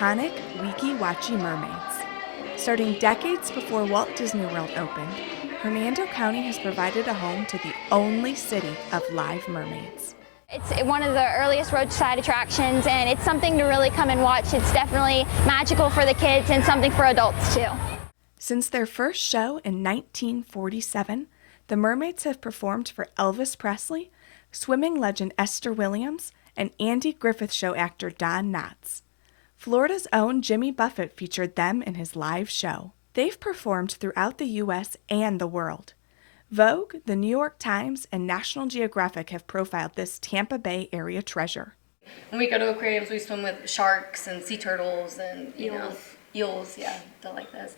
iconic Weeki Wachee mermaids. Starting decades before Walt Disney World opened, Hernando County has provided a home to the only city of live mermaids. It's one of the earliest roadside attractions, and it's something to really come and watch. It's definitely magical for the kids and something for adults too. Since their first show in 1947, the mermaids have performed for Elvis Presley, swimming legend Esther Williams, and Andy Griffith Show actor Don Knotts. Florida's own Jimmy Buffett featured them in his live show. They've performed throughout the U.S. and the world. Vogue, the New York Times, and National Geographic have profiled this Tampa Bay Area treasure. When we go to aquariums, we swim with sharks and sea turtles and eels, yeah, stuff like this.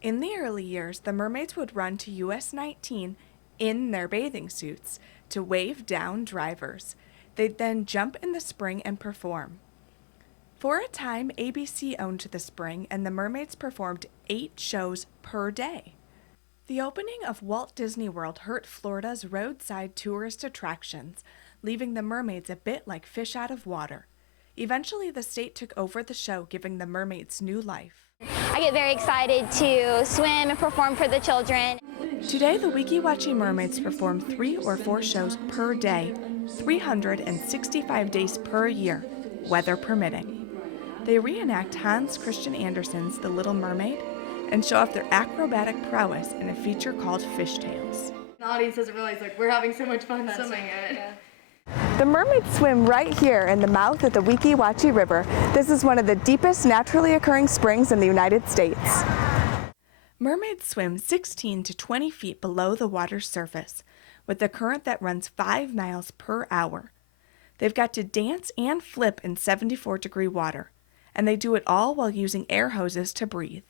In the early years, the mermaids would run to US 19 in their bathing suits to wave down drivers. They'd then jump in the spring and perform. For a time, ABC owned the spring, and the mermaids performed 8 shows per day. The opening of Walt Disney World hurt Florida's roadside tourist attractions, leaving the mermaids a bit like fish out of water. Eventually, the state took over the show, giving the mermaids new life. I get very excited to swim and perform for the children. Today, the Weeki Wachee mermaids perform 3 or 4 shows per day, 365 days per year, weather permitting. They reenact Hans Christian Andersen's The Little Mermaid and show off their acrobatic prowess in a feature called Fishtails. The audience doesn't realize we're having so much fun swimming it. Yeah. The mermaids swim right here in the mouth of the Weeki Wachee River. This is one of the deepest naturally occurring springs in the United States. Mermaids swim 16 to 20 feet below the water's surface, with a current that runs 5 miles per hour. They've got to dance and flip in 74-degree water, and they do it all while using air hoses to breathe.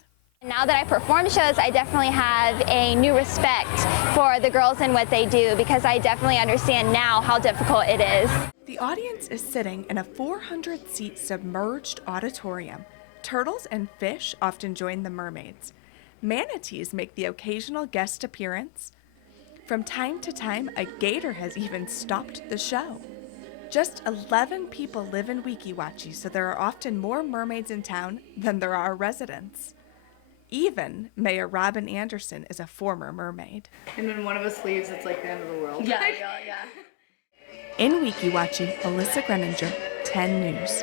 Now that I perform shows, I definitely have a new respect for the girls and what they do, because I definitely understand now how difficult it is. The audience is sitting in a 400-seat submerged auditorium. Turtles and fish often join the mermaids. Manatees make the occasional guest appearance. From time to time, a gator has even stopped the show. Just 11 people live in Weeki Wachee, so there are often more mermaids in town than there are residents. Even Mayor Robin Anderson is a former mermaid. And when one of us leaves, it's like the end of the world. Yeah. In Weeki Wachee, Alyssa Greninger, 10 News.